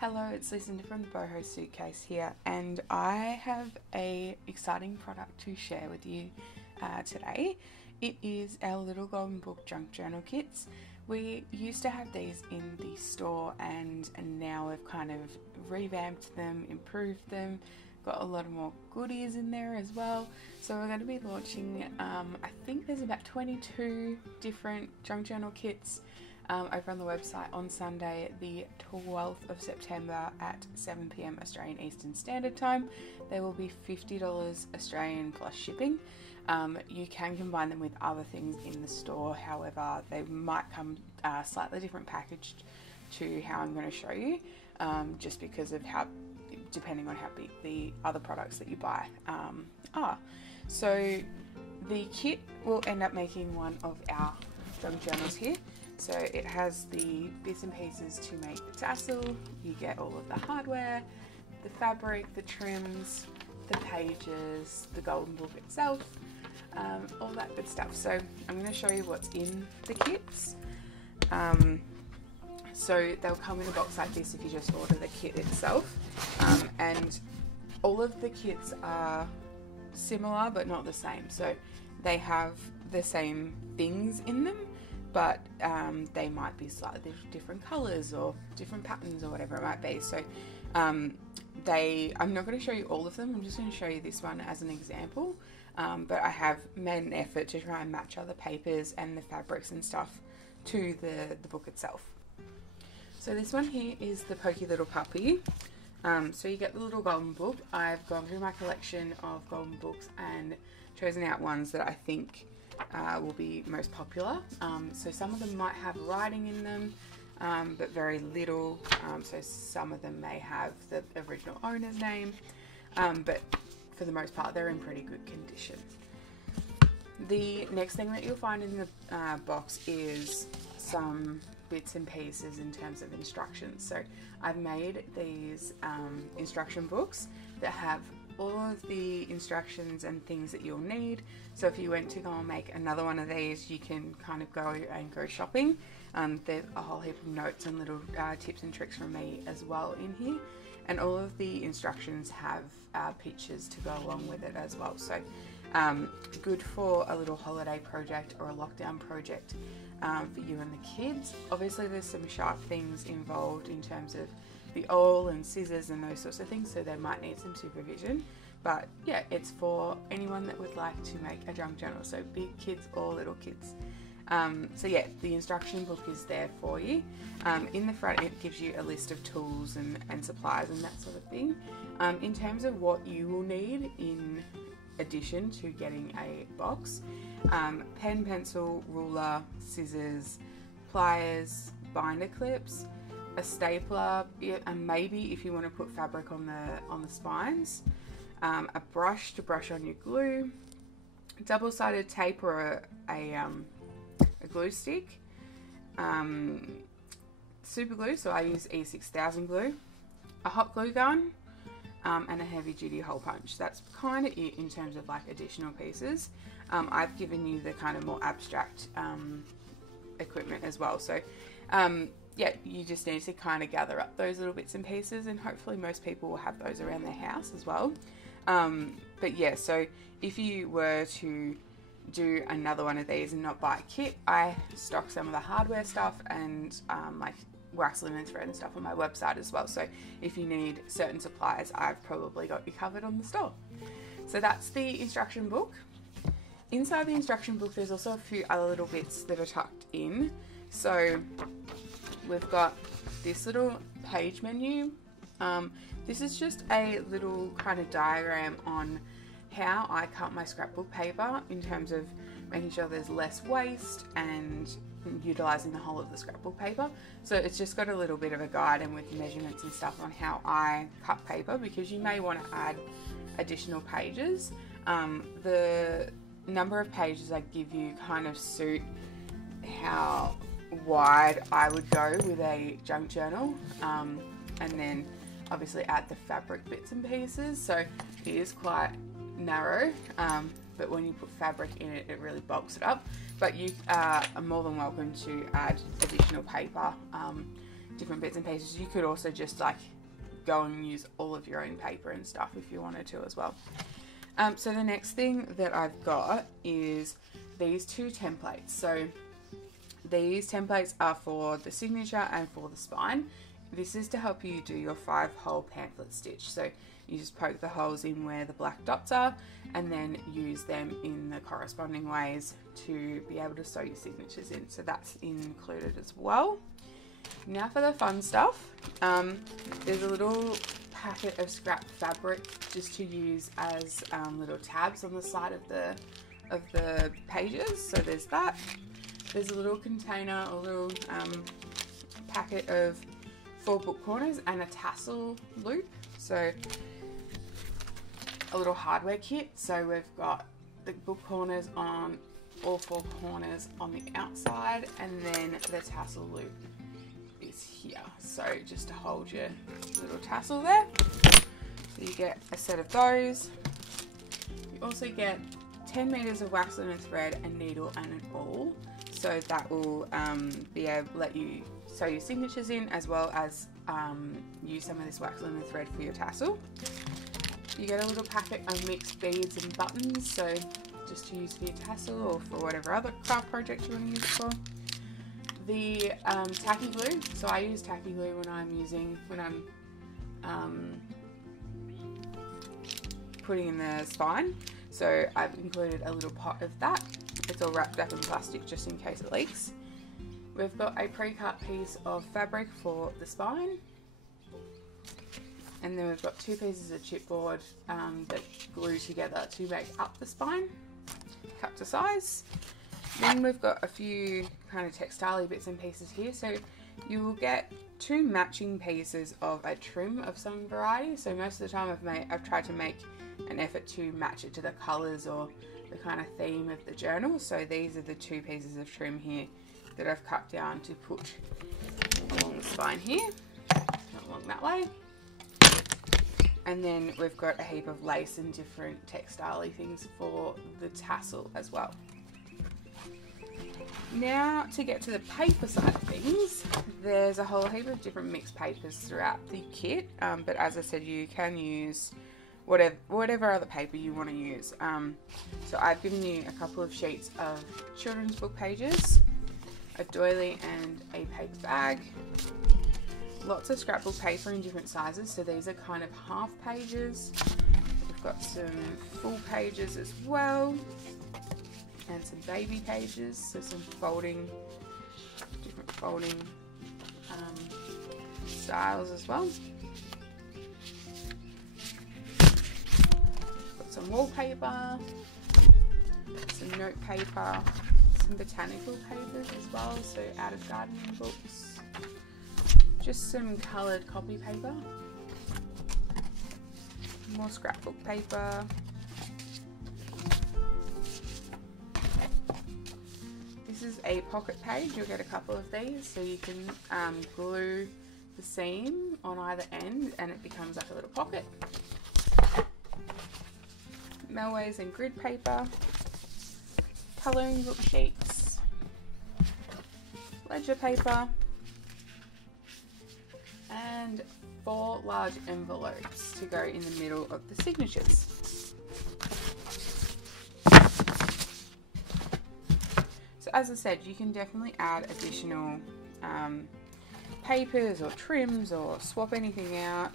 Hello, it's Lucinda from the Boho Suitcase here, and I have a exciting product to share with you today. It is our little golden book junk journal kits. We used to have these in the store and now we've kind of revamped them, improved them, got a lot more goodies in there as well. So we're going to be launching, I think there's about 22 different junk journal kits over on the website on Sunday, the 12th of September at 7 p.m. Australian Eastern Standard Time. They will be $50 Australian plus shipping. You can combine them with other things in the store, however, they might come slightly different packaged to how I'm going to show you, just because of depending on how big the other products that you buy are. So the kit will end up making one of our junk journals here. So it has the bits and pieces to make the tassel. You get all of the hardware, the fabric, the trims, the pages, the golden book itself, all that good stuff. So I'm going to show you what's in the kits. So they'll come in a box like this if you just order the kit itself. And all of the kits are similar but not the same. So they have the same things in them, but they might be slightly different colours or different patterns or whatever it might be. So I'm not going to show you all of them, I'm just going to show you this one as an example, but I have made an effort to try and match other papers and the fabrics and stuff to the book itself. So this one here is the Pokey Little Puppy. So you get the little golden book. I've gone through my collection of golden books and chosen out ones that I think will be most popular. So some of them might have writing in them, but very little. So some of them may have the original owner's name, but for the most part they're in pretty good condition. The next thing that you'll find in the box is some bits and pieces in terms of instructions. So I've made these instruction books that have all of the instructions and things that you'll need. So if you went to go and make another one of these, you can kind of go shopping. There's a whole heap of notes and little tips and tricks from me as well in here. And all of the instructions have pictures to go along with it as well. So good for a little holiday project or a lockdown project for you and the kids. Obviously there's some sharp things involved in terms of the awl and scissors and those sorts of things, so they might need some supervision, but yeah, it's for anyone that would like to make a junk journal, so big kids or little kids. So yeah, the instruction book is there for you. In the front it gives you a list of tools and supplies and that sort of thing. In terms of what you will need in addition to getting a box, pen, pencil, ruler, scissors, pliers, binder clips, a stapler, and maybe if you want to put fabric on the spines, a brush to brush on your glue, double-sided tape or a glue stick, super glue, so I use E6000 glue, a hot glue gun, and a heavy-duty hole punch. That's kind of it in terms of like additional pieces. I've given you the kind of more abstract equipment as well. So yeah, you just need to kind of gather up those little bits and pieces, and hopefully most people will have those around their house as well. But yeah, so if you were to do another one of these and not buy a kit, I stock some of the hardware stuff and like wax, linen, thread and stuff on my website as well. So if you need certain supplies, I've probably got you covered on the store. So that's the instruction book. Inside the instruction book there's also a few other little bits that are tucked in. So we've got this little page menu. This is just a little kind of diagram on how I cut my scrapbook paper in terms of making sure there's less waste and utilising the whole of the scrapbook paper. So it's just got a little bit of a guide and with measurements and stuff on how I cut paper, because you may want to add additional pages. The number of pages I give you kind of suit how wide I would go with a junk journal, and then obviously add the fabric bits and pieces. So it is quite narrow, but when you put fabric in it, it really bulks it up. But you are more than welcome to add additional paper different bits and pieces. You could also just like go and use all of your own paper and stuff if you wanted to as well. So the next thing that I've got is these two templates. So these templates are for the signature and for the spine. This is to help you do your 5-hole pamphlet stitch. So you just poke the holes in where the black dots are and then use them in the corresponding ways to be able to sew your signatures in. So that's included as well. Now for the fun stuff, there's a little packet of scrap fabric just to use as little tabs on the side of the pages. So there's that. There's a little container, a little packet of 4 book corners and a tassel loop. So a little hardware kit. So we've got the book corners on all 4 corners on the outside, and then the tassel loop is here. So just to hold your little tassel there. So you get a set of those. You also get 10 meters of wax linen thread, a needle and an awl. So that will be able to let you sew your signatures in, as well as use some of this wax linen thread for your tassel. You get a little packet of mixed beads and buttons, so just to use for your tassel or for whatever other craft project you want to use it for. The tacky glue, so I use tacky glue when I'm putting in the spine. So I've included a little pot of that. It's all wrapped up in plastic just in case it leaks. We've got a pre-cut piece of fabric for the spine. And then we've got 2 pieces of chipboard that glue together to make up the spine, cut to size. Then we've got a few kind of textile bits and pieces here. So you will get 2 matching pieces of a trim of some variety. So most of the time I've tried to make an effort to match it to the colours or the kind of theme of the journal. So these are the 2 pieces of trim here that I've cut down to put along the spine here, not along that way. And then we've got a heap of lace and different textile-y things for the tassel as well. Now to get to the paper side of things, there's a whole heap of different mixed papers throughout the kit, but as I said, you can use whatever other paper you want to use. So I've given you a couple of sheets of children's book pages, a doily and a paper bag, lots of scrapbook paper in different sizes, so these are kind of half pages. We've got some full pages as well, and some baby pages, so some different folding styles as well. Got some wallpaper, some note paper, some botanical papers as well, so out of gardening books. Just some coloured copy paper, more scrapbook paper, this is a pocket page. You'll get a couple of these, so you can glue the seam on either end and it becomes like a little pocket. Melways and grid paper, colouring book sheets, ledger paper, and 4 large envelopes to go in the middle of the signatures. So as I said, you can definitely add additional papers or trims or swap anything out.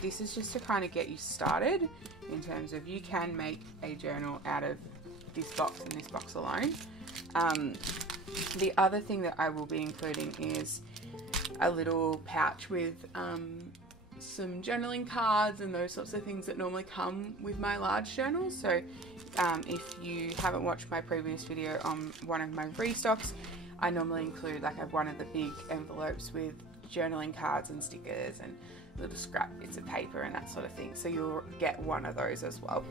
This is just to kind of get you started in terms of you can make a journal out of this box and this box alone. The other thing that I will be including is a little pouch with some journaling cards and those sorts of things that normally come with my large journals. So if you haven't watched my previous video on one of my restocks, I normally include one of the big envelopes with journaling cards and stickers and little scrap bits of paper and that sort of thing. So you'll get one of those as well.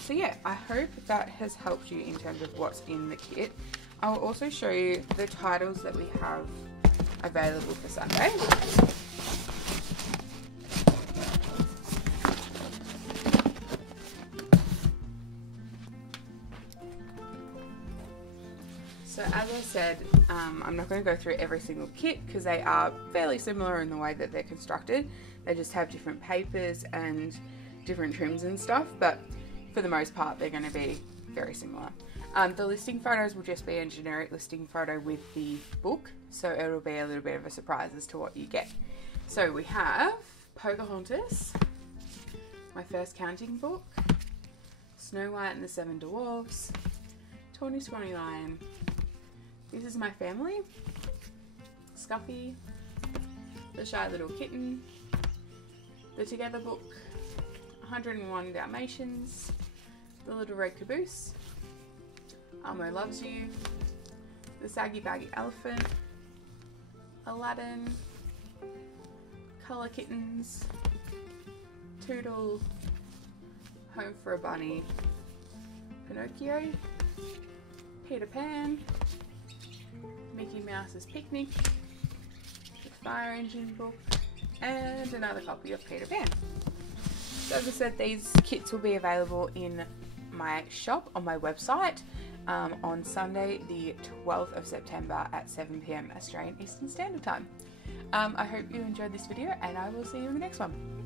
So yeah, I hope that has helped you in terms of what's in the kit. I'll also show you the titles that we have available for Sunday. So as I said, I'm not going to go through every single kit because they are fairly similar in the way that they're constructed. They just have different papers and different trims and stuff, but for the most part they're going to be very similar. The listing photos will just be a generic listing photo with the book, so it'll be a little bit of a surprise as to what you get. So we have Pocahontas, my first counting book, Snow White and the Seven Dwarfs, Tawny Scrawny Lion, This Is My Family, Scuffy, The Shy Little Kitten, The Together Book, 101 Dalmatians, The Little Red Caboose, Elmo Loves You, The Saggy Baggy Elephant, Aladdin, Colour Kittens, Toodle, Home for a Bunny, Pinocchio, Peter Pan, Mickey Mouse's Picnic, the Fire Engine book, and another copy of Peter Pan. So as I said, these kits will be available in my shop on my website on Sunday the 12th of September at 7 PM Australian Eastern Standard Time. I hope you enjoyed this video, and I will see you in the next one.